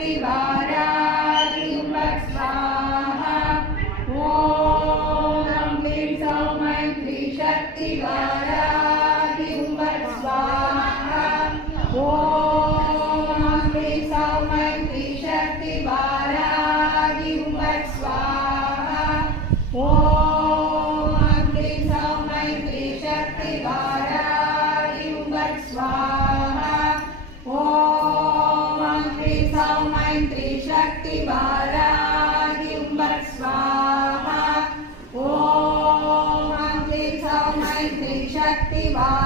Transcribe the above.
शक्ति वाराहि हुं फट् स्वाहा। ॐ क्लीं सौः मैत्री शक्ति वाराहि हुं फट् स्वाहा। ॐ क्लीं सौः मैत्री शक्ति वाराहि हुं फट् स्वाहा। ॐ क्लीं सौः मैत्री शक्ति वाराहि हुं फट् स्वाहा। ॐ क्लीं सौः मैत्री शक्ति वाराहि हुं फट् स्वाहा। ॐ क्लीं सौः मैत्री शक्ति वाराहि